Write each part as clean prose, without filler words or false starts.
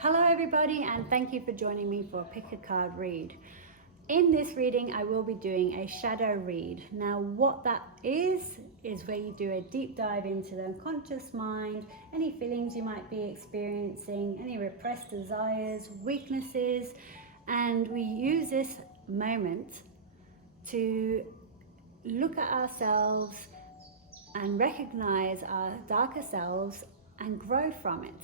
Hello everybody, and thank you for joining me for a pick a card read. In this reading I will be doing a shadow read. Now what that is where you do a deep dive into the unconscious mind, any feelings you might be experiencing, any repressed desires, weaknesses, and we use this moment to look at ourselves and recognize our darker selves and grow from it.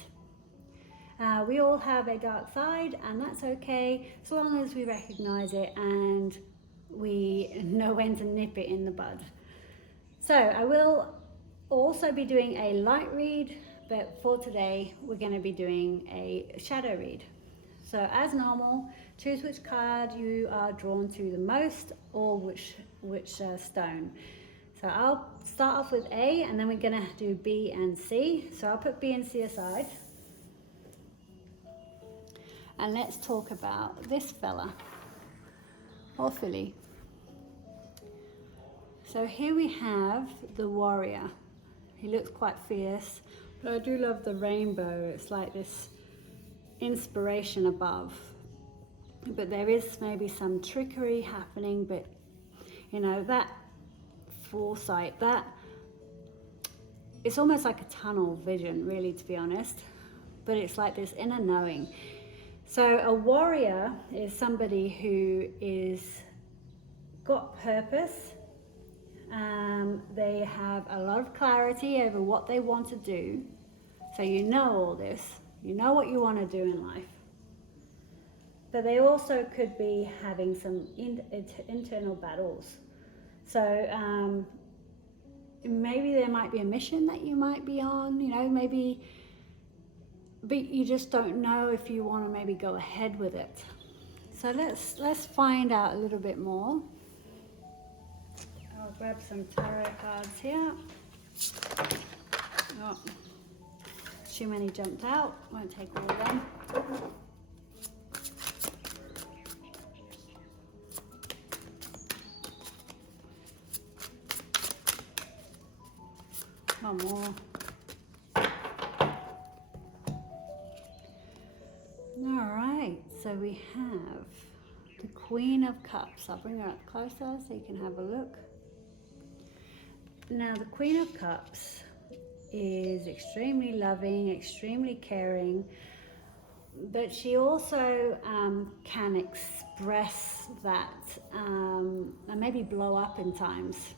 We all have a dark side, and that's okay so long as we recognize it and we know when to nip it in the bud. So I will also be doing a light read, but for today we're going to be doing a shadow read. So as normal, choose which card you are drawn to the most or which stone. So I'll start off with A, and then we're going to do B and C. So I'll put B and C aside. And let's talk about this fella, or filly. So here we have the warrior. He looks quite fierce, but I do love the rainbow. It's like this inspiration above. But there is maybe some trickery happening, but you know, that foresight, that it's almost like a tunnel vision, really, to be honest. But it's like this inner knowing. So a warrior is somebody who is got purpose. They have a lot of clarity over what they want to do. So you know all this. You know what you want to do in life. But they also could be having some internal battles. So maybe there might be a mission that you might be on, you know, maybe, but you just don't know if you want to maybe go ahead with it. So let's find out a little bit more. I'll grab some tarot cards here. Oh, too many jumped out. Won't take all of them. One more. Alright, so we have the Queen of Cups. I'll bring her up closer so you can have a look. Now the Queen of Cups is extremely loving, extremely caring, but she also can express that and maybe blow up in times.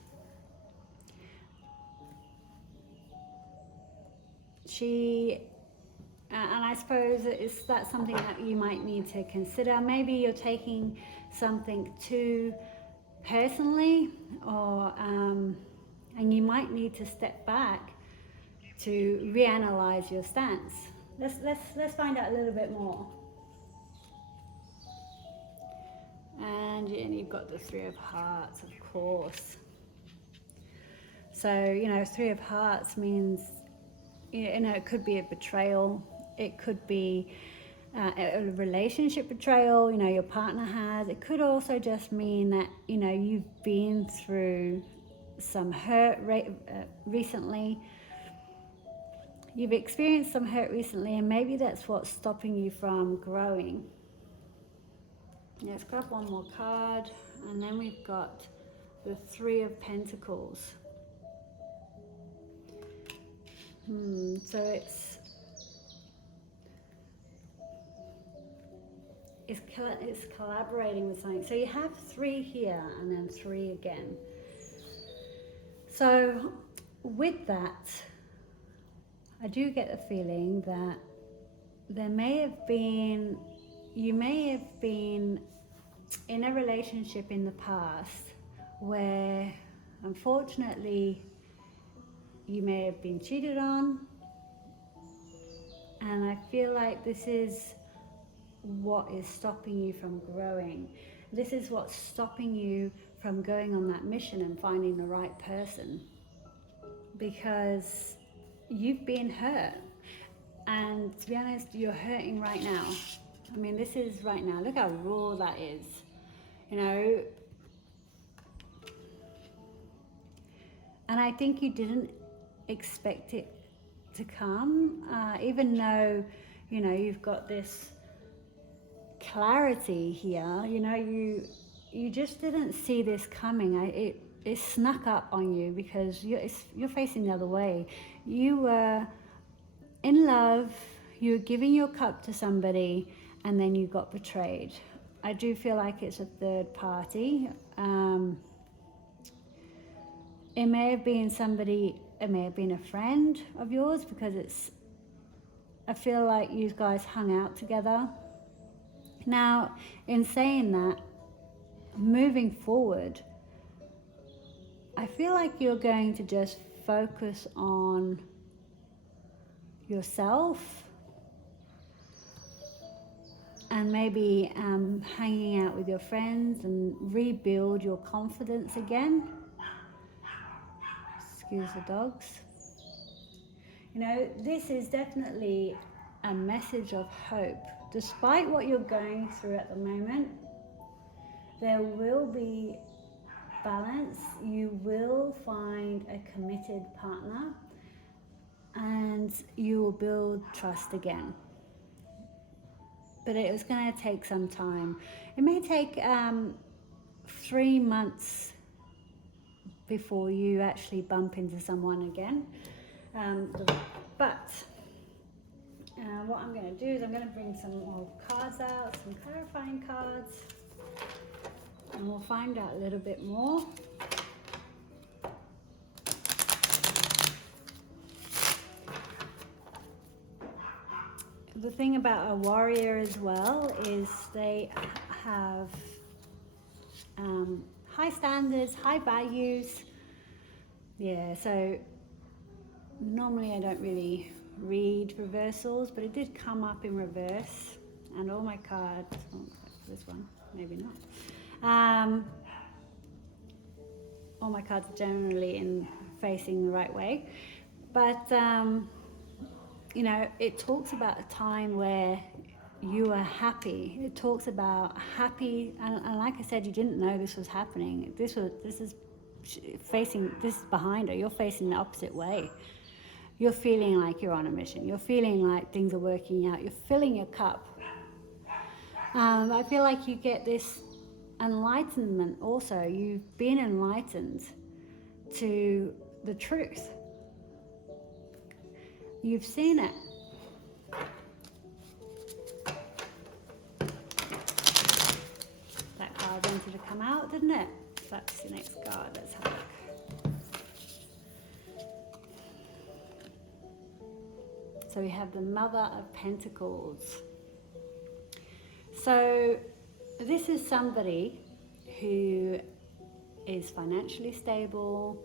And I suppose that's something that you might need to consider. Maybe you're taking something too personally, or and you might need to step back to reanalyze your stance. Let's find out a little bit more. And you've got the Three of Hearts, of course. So you know, Three of Hearts means, you know, it could be a betrayal. It could be a relationship betrayal, you know, your partner has. It could also just mean that, you know, you've been through some hurt recently. You've experienced some hurt recently, and maybe that's what's stopping you from growing. Let's grab one more card, and then we've got the Three of Pentacles. So it's collaborating with something. So you have three here and then three again. So with that, I do get the feeling that you may have been in a relationship in the past where unfortunately you may have been cheated on, and I feel like this is what is stopping you from growing. This is what's stopping you from going on that mission and finding the right person, because you've been hurt, and to be honest, you're hurting right now. I mean, this is right now. Look how raw that is, you know. And I think you didn't expect it to come, even though You know, you've got this clarity here. You know, you just didn't see this coming. It snuck up on you because you're facing the other way. You were in love, you were giving your cup to somebody, and then you got betrayed. I do feel like it's a third party. It may have been somebody, it may have been a friend of yours, because I feel like you guys hung out together. Now, in saying that, moving forward, I feel like you're going to just focus on yourself and maybe hanging out with your friends and rebuild your confidence again. Excuse the dogs. You know, this is definitely a message of hope. Despite what you're going through at the moment, there will be balance. You will find a committed partner and you will build trust again. But it was going to take some time. It may take 3 months before you actually bump into someone again. But what I'm going to do is I'm going to bring some more cards out, some clarifying cards, and we'll find out a little bit more. The thing about a warrior as well is they have high standards, high values. Yeah, so normally I don't really read reversals, but it did come up in reverse, and all my cards, this one, maybe not. All my cards are generally facing the right way, but you know, it talks about a time where you are happy. It talks about happy, and like I said, you didn't know this was happening. This is behind her. You're facing the opposite way. You're feeling like you're on a mission. You're feeling like things are working out. You're filling your cup. I feel like you get this enlightenment also. You've been enlightened to the truth. You've seen it. That card wanted to come out, didn't it? That's the next card. Let's have a look. So we have the Mother of Pentacles. So this is somebody who is financially stable,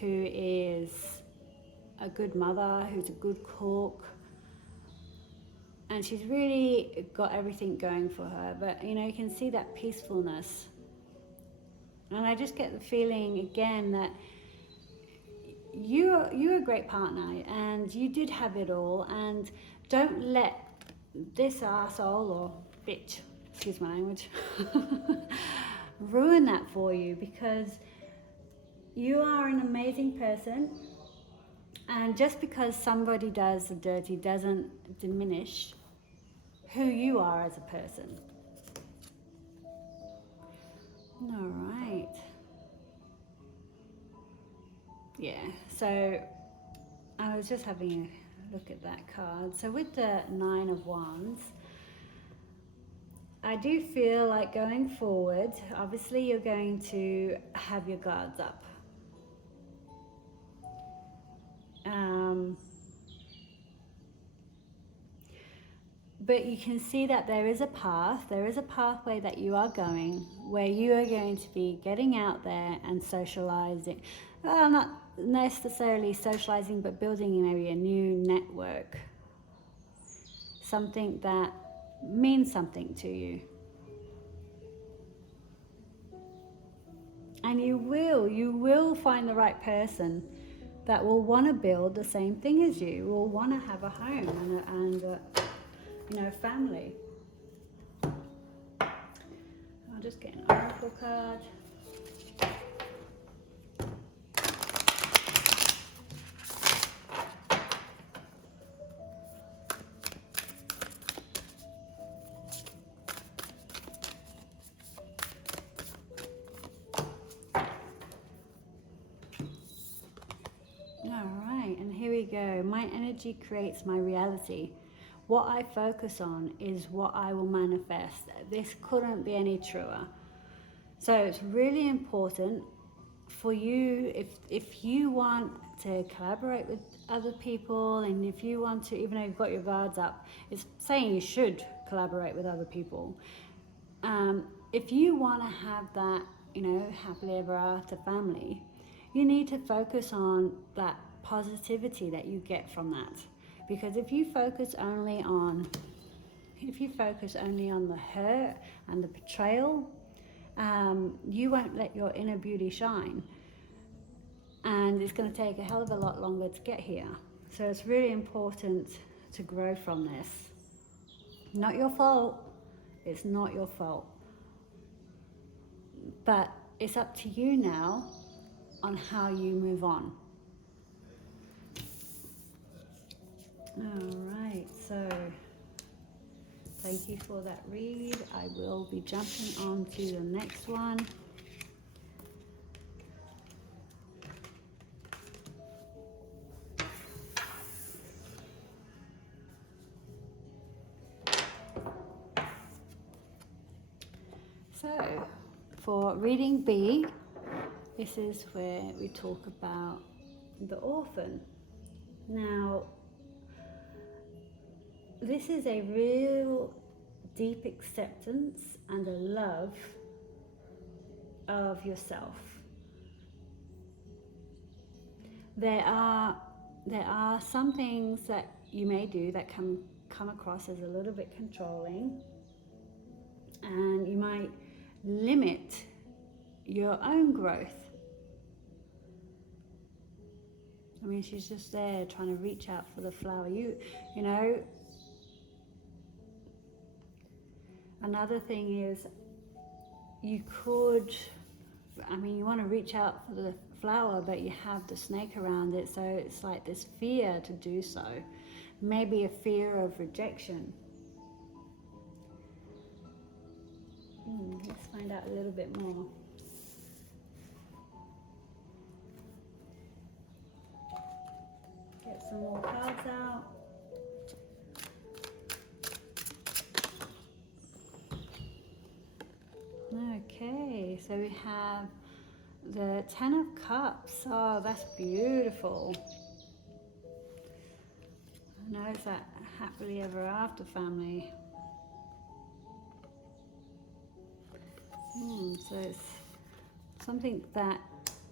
who is a good mother, who's a good cook, and she's really got everything going for her. But you know, you can see that peacefulness, and I just get the feeling again that you're a great partner and you did have it all, and don't let this arsehole or bitch, excuse my language, ruin that for you, because you are an amazing person. And just because somebody does the dirty doesn't diminish who you are as a person. All right. Yeah, so I was just having a look at that card. So with the Nine of Wands, I do feel like going forward, obviously you're going to have your guards up. But you can see that there is a pathway that you are going, where you are going to be getting out there and socializing. Well, not necessarily socializing, but building maybe a new network. Something that means something to you. And you will find the right person that will want to build the same thing as you, will want to have a home and you know, family. I'll just get an oracle card. my energy creates my reality. What I focus on is what I will manifest. This couldn't be any truer. So it's really important for you, if you want to collaborate with other people, and if you want to, even though you've got your guards up, it's saying you should collaborate with other people. If you want to have that, happily ever after family, you need to focus on that positivity that you get from that. Because if you focus only on the hurt and the betrayal, you won't let your inner beauty shine. And it's going to take a hell of a lot longer to get here. So it's really important to grow from this. Not your fault. It's not your fault. But it's up to you now on how you move on. All right, so thank you for that read. I will be jumping on to the next one. So, for reading B, this is where we talk about the orphan. Now, this is a real deep acceptance and a love of yourself. There are some things that you may do that come across as a little bit controlling, and you might limit your own growth. I mean, she's just there trying to reach out for the flower. You know, another thing is you want to reach out for the flower, but you have the snake around it, so it's like this fear to do so. Maybe a fear of rejection. Let's find out a little bit more. Get some more cards out. Okay, so we have the 10 of Cups. Oh, that's beautiful. I know it's that happily ever after family. So it's something that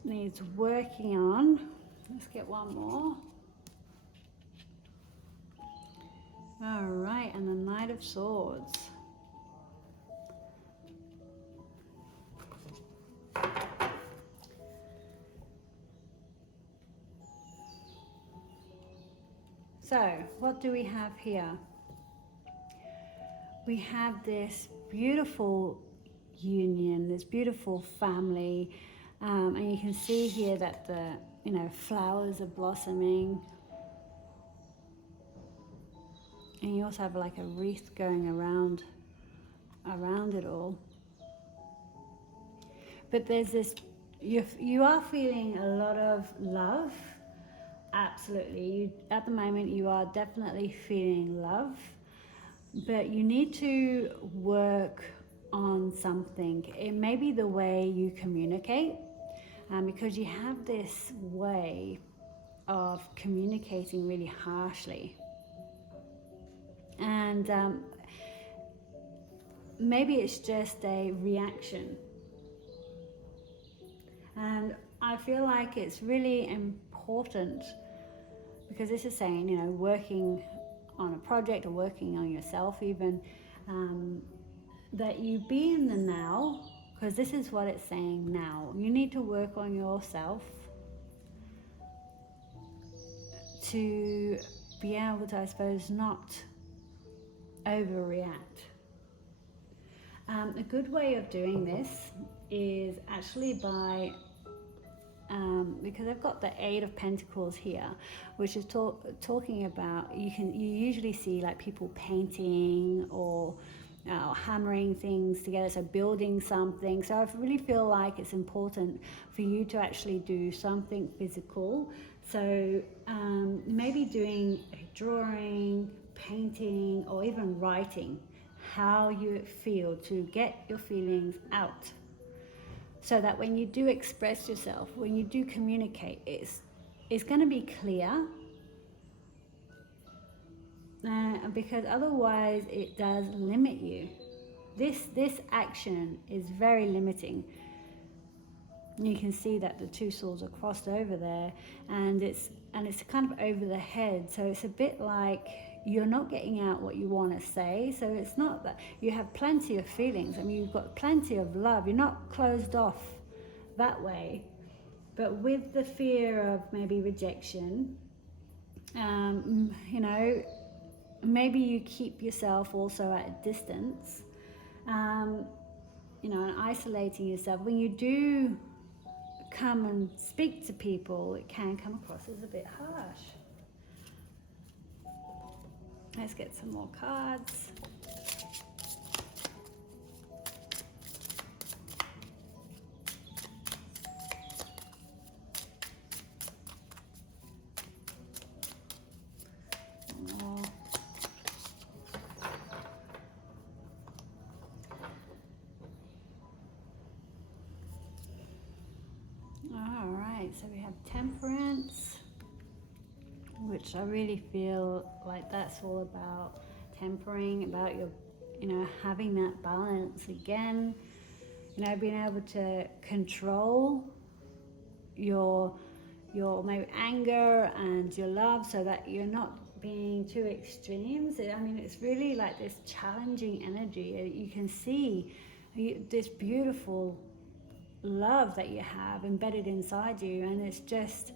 needs working on. Let's get one more. All right, and the Knight of Swords. So, what do we have here? We have this beautiful union, this beautiful family, and you can see here that the flowers are blossoming, and you also have like a wreath going around it all. But there's this, you are feeling a lot of love. Absolutely, at the moment you are definitely feeling love, but you need to work on something. It may be the way you communicate, because you have this way of communicating really harshly, and maybe it's just a reaction. And I feel like it's really important, because this is saying, working on a project or working on yourself even, that you be in the now, because this is what it's saying now. You need to work on yourself to be able to, I suppose, not overreact. A good way of doing this is actually by, because I've got the 8 of Pentacles here, which is talking about, you usually see like people painting or hammering things together, so building something. So I really feel like it's important for you to actually do something physical So maybe doing a drawing, painting, or even writing how you feel, to get your feelings out, so that when you do express yourself, when you do communicate, it's going to be clear. Because otherwise it does limit you. This action is very limiting. You can see that the two swords are crossed over there, and it's kind of over the head. So it's a bit like you're not getting out what you want to say. So it's not that you have plenty of feelings. I mean, you've got plenty of love. You're not closed off that way. But with the fear of maybe rejection, maybe you keep yourself also at a distance, and isolating yourself. When you do come and speak to people, it can come across as a bit harsh. Let's get some more cards. So we have temperance, which I really feel like that's all about tempering, about your, having that balance again, being able to control your maybe anger and your love, so that you're not being too extremes. I mean, it's really like this challenging energy. You can see this beautiful love that you have embedded inside you, and it's just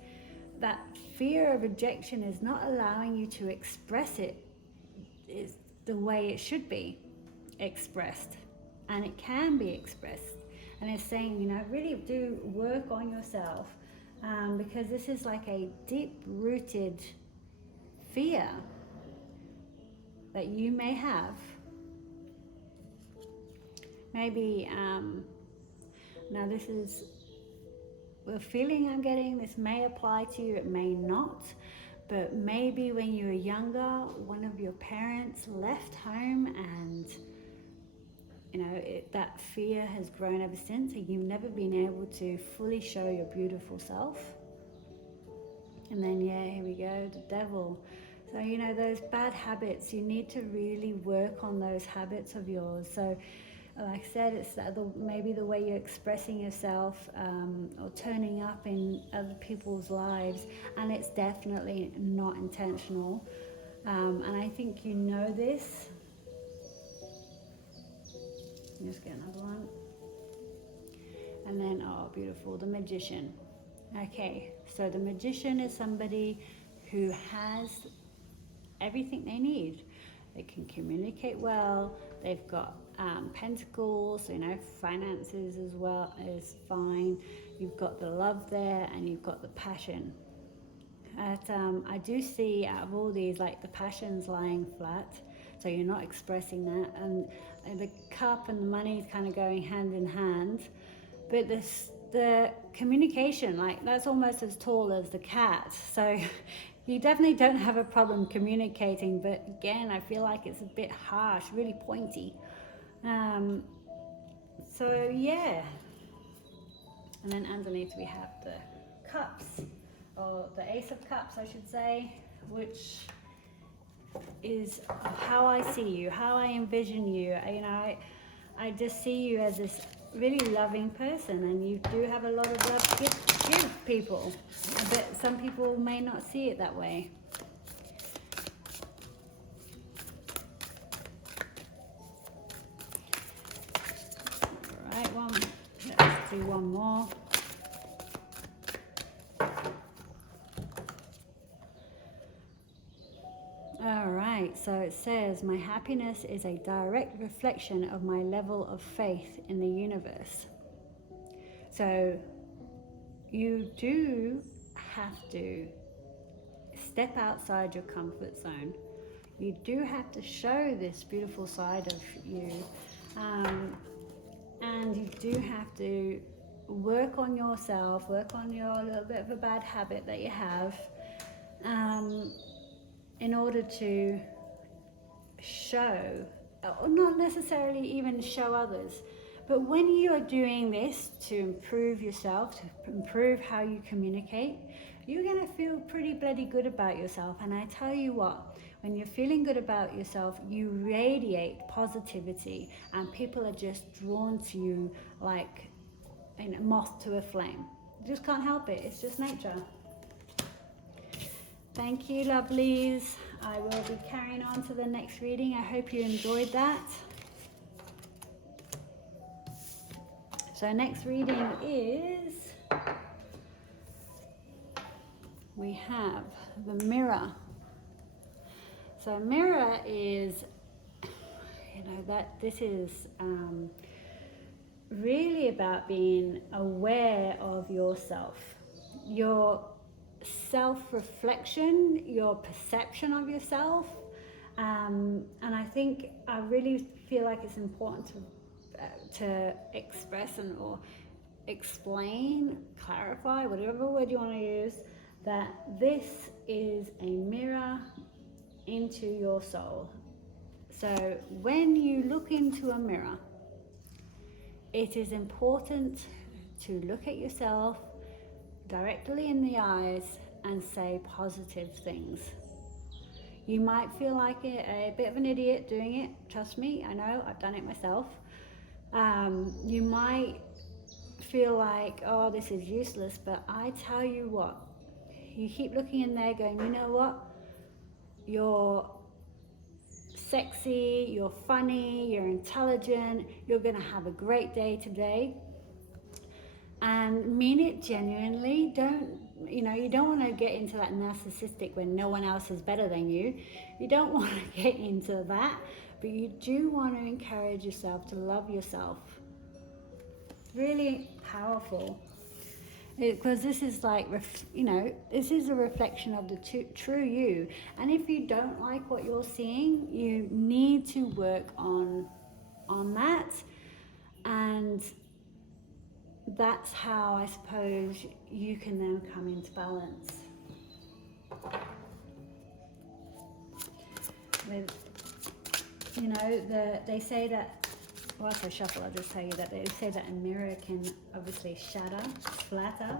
that fear of rejection is not allowing you to express it is the way it should be expressed, and it can be expressed. And it's saying, really do work on yourself, because this is like a deep-rooted fear that you may have. Maybe now this is the feeling I'm getting. This may apply to you, it may not. But maybe when you were younger, one of your parents left home, and that fear has grown ever since, and you've never been able to fully show your beautiful self. And then, here we go, the devil. So, those bad habits, you need to really work on those habits of yours. So, like I said, it's maybe the way you're expressing yourself, or turning up in other people's lives, and it's definitely not intentional. And I think this. Just get another one. And then, oh, beautiful, the magician. Okay, so the magician is somebody who has everything they need. They can communicate well. They've got pentacles, finances as well is fine. You've got the love there, and you've got the passion. I do see out of all these, like, the passion's lying flat, so you're not expressing that, and the cup and the money is kind of going hand in hand. But the communication, like, that's almost as tall as the cat. So you definitely don't have a problem communicating, but again, I feel like it's a bit harsh, really pointy. So yeah. And then underneath we have the cups, or the Ace of Cups, I should say, which is how I see you, how I envision you. I just see you as this really loving person, and you do have a lot of love to give people, but some people may not see it that way. All right, let's do one more. All right, so it says, my happiness is a direct reflection of my level of faith in the universe. So you do have to step outside your comfort zone. You do have to show this beautiful side of you, and you do have to work on yourself, work on your little bit of a bad habit that you have, in order to show, or not necessarily even show others, but when you are doing this to improve yourself, to improve how you communicate, you're going to feel pretty bloody good about yourself. And I tell you what, when you're feeling good about yourself, you radiate positivity, and people are just drawn to you like a moth to a flame. You just can't help it. It's just nature. Thank you, lovelies. I will be carrying on to the next reading. I hope you enjoyed that. So next reading is, we have the mirror. So mirror is, that this is really about being aware of yourself, your self-reflection, your perception of yourself, and I really feel like it's important to express or explain, clarify, whatever word you want to use, that this is a mirror into your soul. So when you look into a mirror, it is important to look at yourself directly in the eyes and say positive things. You might feel like a bit of an idiot doing it. Trust me, I know, I've done it myself. You might feel like, oh, this is useless, but I tell you what, you keep looking in there going, you know what, you're sexy, you're funny, you're intelligent, you're gonna have a great day today, and mean it genuinely. You don't want to get into that narcissistic when no one else is better than you. You don't want to get into that, but you do want to encourage yourself to love yourself. Really powerful, because this is like, this is a reflection of the true you. And if you don't like what you're seeing, you need to work on that, and that's how I suppose you can then come into balance. With, they say that, whilst I shuffle, I'll just tell you that they say that a mirror can obviously shatter, flatter,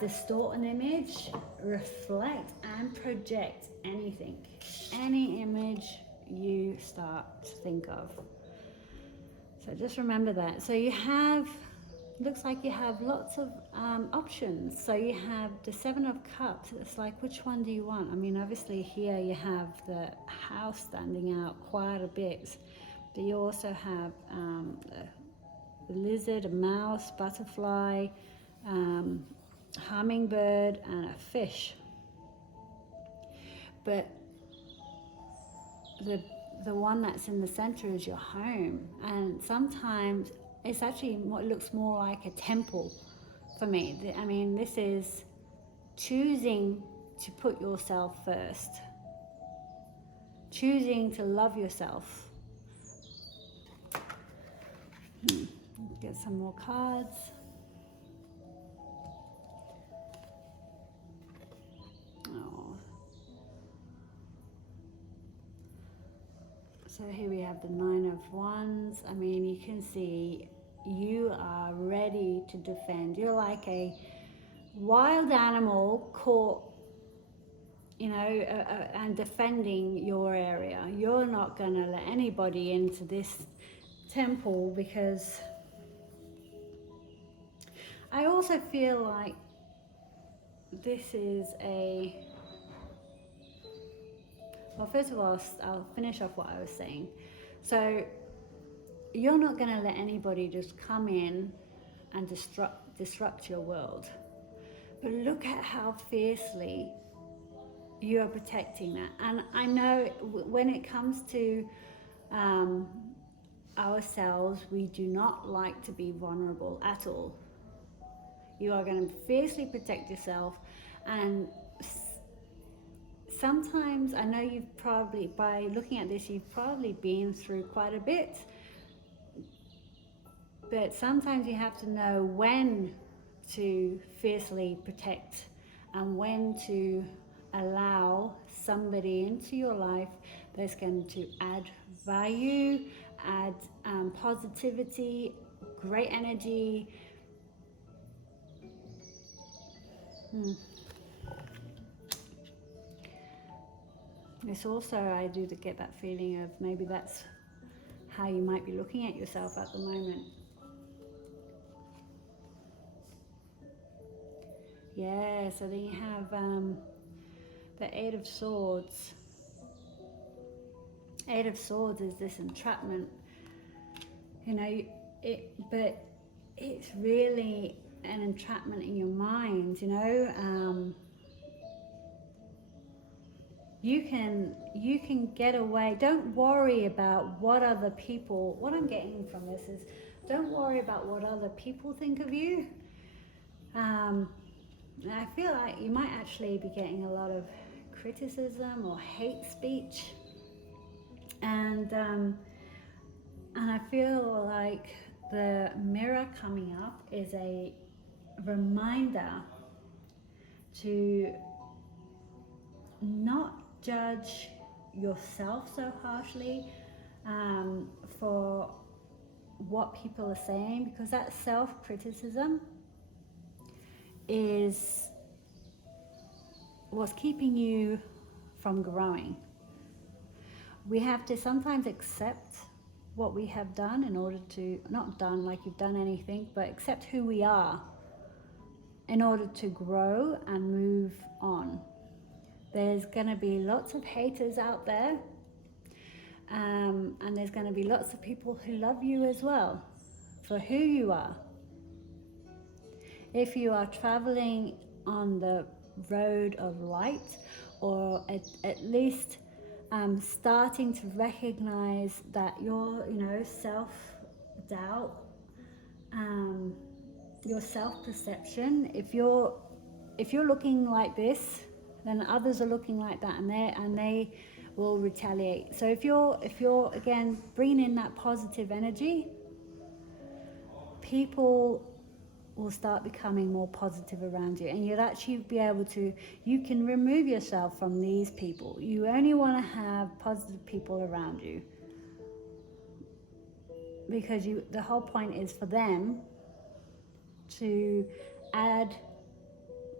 distort an image, reflect and project anything, any image you start to think of. So just remember that. So looks like you have lots of options. So you have the Seven of Cups. It's like, which one do you want? I mean, obviously here you have the house standing out quite a bit. But you also have a lizard, a mouse, butterfly, hummingbird, and a fish. But the one that's in the center is your home. And sometimes it's actually what looks more like a temple for me. I mean, this is choosing to put yourself first, choosing to love yourself. Get some more cards. Oh. So here we have the Nine of Wands. I mean, you can see you are ready to defend. You're like a wild animal caught, and defending your area. You're not going to let anybody into this temple, because I also feel like this is well, first of all, I'll finish off what I was saying. So you're not going to let anybody just come in and disrupt your world. But look at how fiercely you are protecting that. And I know when it comes to ourselves, we do not like to be vulnerable at all. You are going to fiercely protect yourself, and sometimes, I know you've probably, by looking at this, you've probably been through quite a bit. But sometimes you have to know when to fiercely protect and when to allow somebody into your life that's going to add value, add positivity, great energy. It's also, I do get that feeling of maybe that's how you might be looking at yourself at the moment. Yeah, so then you have the Eight of Swords. Eight of Swords is this entrapment. You know, but it's really an entrapment in your mind, you know. You can get away. Don't worry about what other people, what I'm getting from this is, don't worry about what other people think of you. I feel like you might actually be getting a lot of criticism or hate speech, and I feel like the mirror coming up is a reminder to not judge yourself so harshly for what people are saying, because that self-criticism is what's keeping you from growing. We have to sometimes accept what we have done in order to, not done like you've done anything, but accept who we are in order to grow and move on. There's going to be lots of haters out there, and there's going to be lots of people who love you as well for who you are. If you are traveling on the road of light, or at least starting to recognize that your, self-doubt, your self-perception, if you're looking like this, then others are looking like that, and they will retaliate. So if you're again bringing in that positive energy, people will start becoming more positive around you, and you'll actually be able to, you can remove yourself from these people. You only want to have positive people around you, because the whole point is for them to add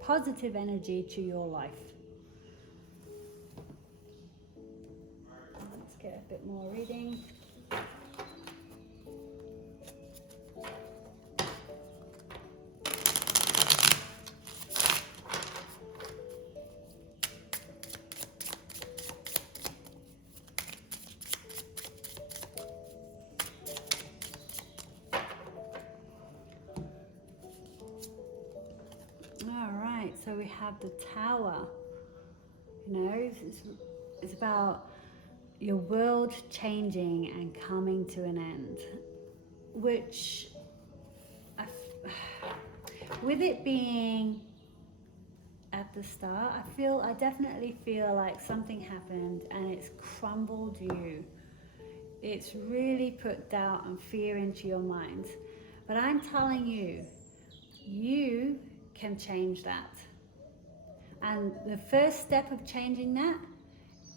positive energy to your life. Let's get a bit more reading. So we have the Tower. It's about your world changing and coming to an end, which with it being at the start, I definitely feel like something happened and it's crumbled you. It's really put doubt and fear into your mind. But I'm telling you, you can change that. And the first step of changing that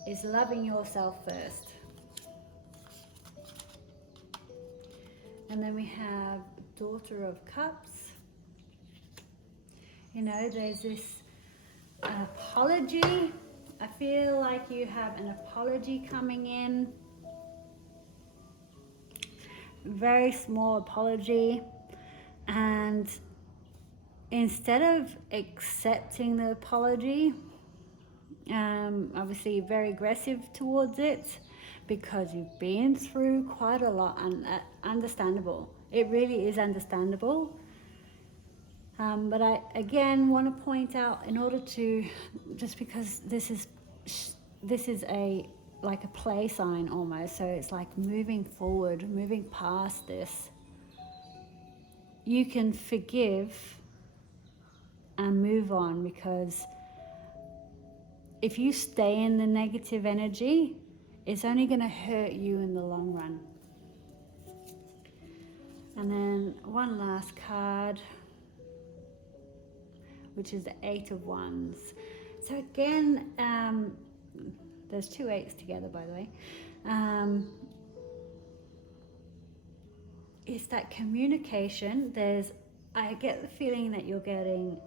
is loving yourself first. And then we have Daughter of Cups. There's this apology. I feel like you have an apology coming in. Very small apology. And instead of accepting the apology, obviously you're very aggressive towards it because you've been through quite a lot, and understandable. It really is understandable. But I again want to point out, in order to, just because this is a like a play sign almost, so it's like moving forward, moving past this. You can forgive and move on, because if you stay in the negative energy, it's only going to hurt you in the long run. And then one last card, which is the Eight of Wands. So again, there's two eights together, by the way. It's that communication. I get the feeling that you're getting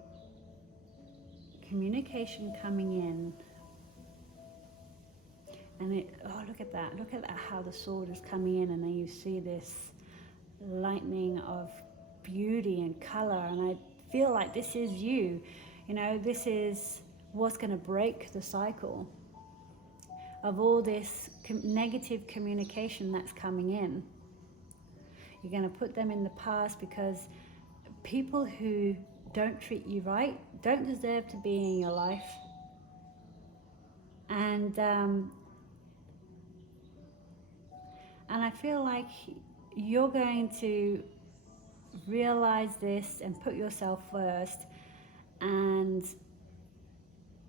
communication coming in. And look at that. Look at how the sword is coming in, and then you see this lightning of beauty and color. And I feel like this is you. You know, this is what's going to break the cycle of all this negative communication that's coming in. You're going to put them in the past, because people who don't treat you right don't deserve to be in your life. And I feel like you're going to realize this and put yourself first. And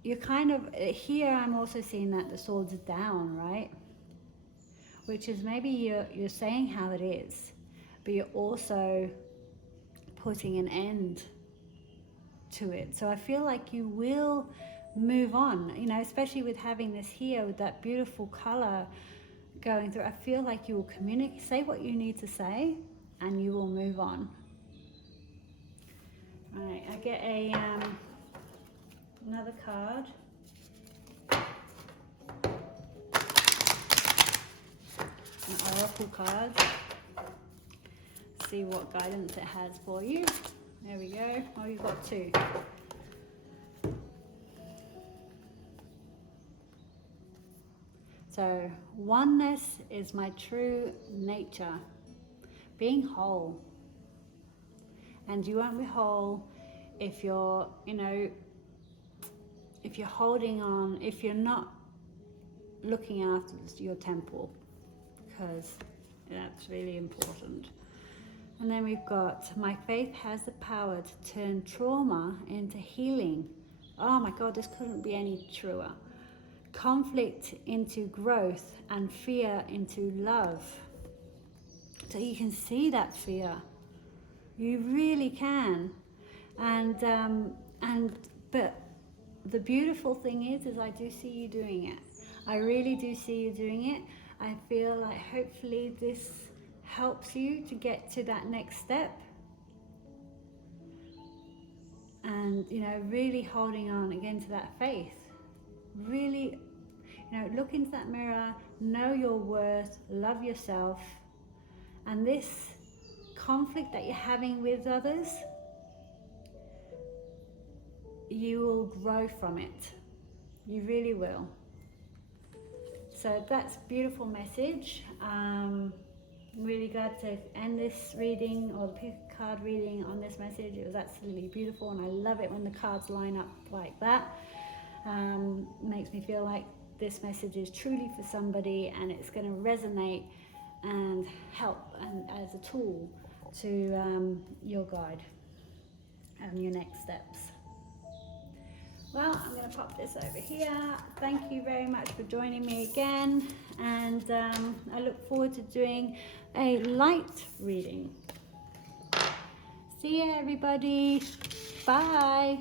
you're kind of, here I'm also seeing that the swords are down, right? Which is maybe you're saying how it is, but you're also putting an end to it. So I feel like you will move on, you know, especially with having this here with that beautiful color going through. I feel like you will communicate, say what you need to say, and you will move on. All right, I get another card. An oracle card. See what guidance it has for you. There we go. Oh, you've got two. So, oneness is my true nature. Being whole. And you won't be whole if you're, you know, if you're holding on, if you're not looking after your temple, because that's really important. And then we've got, my faith has the power to turn trauma into healing. Oh my God, this couldn't be any truer. Conflict into growth, and fear into love. So you can see that fear. You really can. But the beautiful thing is I do see you doing it. I really do see you doing it. I feel like hopefully this helps you to get to that next step. And, you know, really holding on again to that faith. Really, you know, look into that mirror, know your worth, love yourself. And this conflict that you're having with others, you will grow from it. You really will. So that's a beautiful message. I'm really glad to end this reading, or the pick a card reading, on this message. It was absolutely beautiful, and I love it when the cards line up like that. Makes me feel like this message is truly for somebody, and it's going to resonate and help, and as a tool to your guide and your next steps. Well, I'm going to pop this over here. Thank you very much for joining me again, and I look forward to doing a light reading. See you, everybody. Bye.